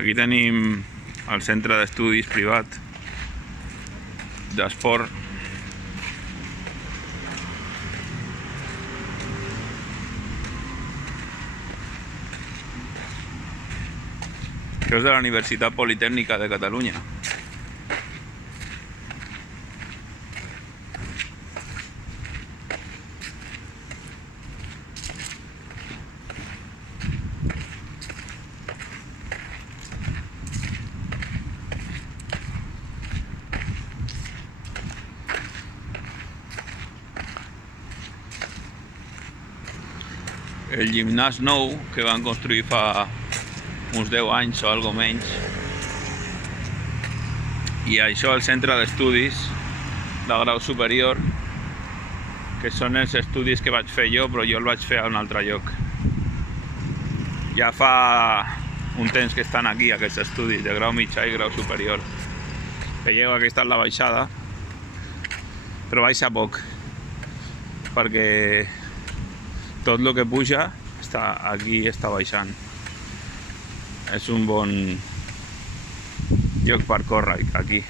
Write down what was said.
Aquí tenim el centre d'estudis privat d'esport. Això és de la Universitat Politècnica de Catalunya. El gimnàs nou que van construir fa uns 10 anys o algo menys, i això el centre d'estudis de grau superior, que són els estudis que vaig fer jo, però jo el vaig fer a un altre lloc. Ja fa un temps que estan aquí aquests estudis de grau mitjà i grau superior. Veieu, aquesta és la baixada, però baixa poc, perquè tot el que puja aquí està baixant. És un bon lloc per córrer aquí.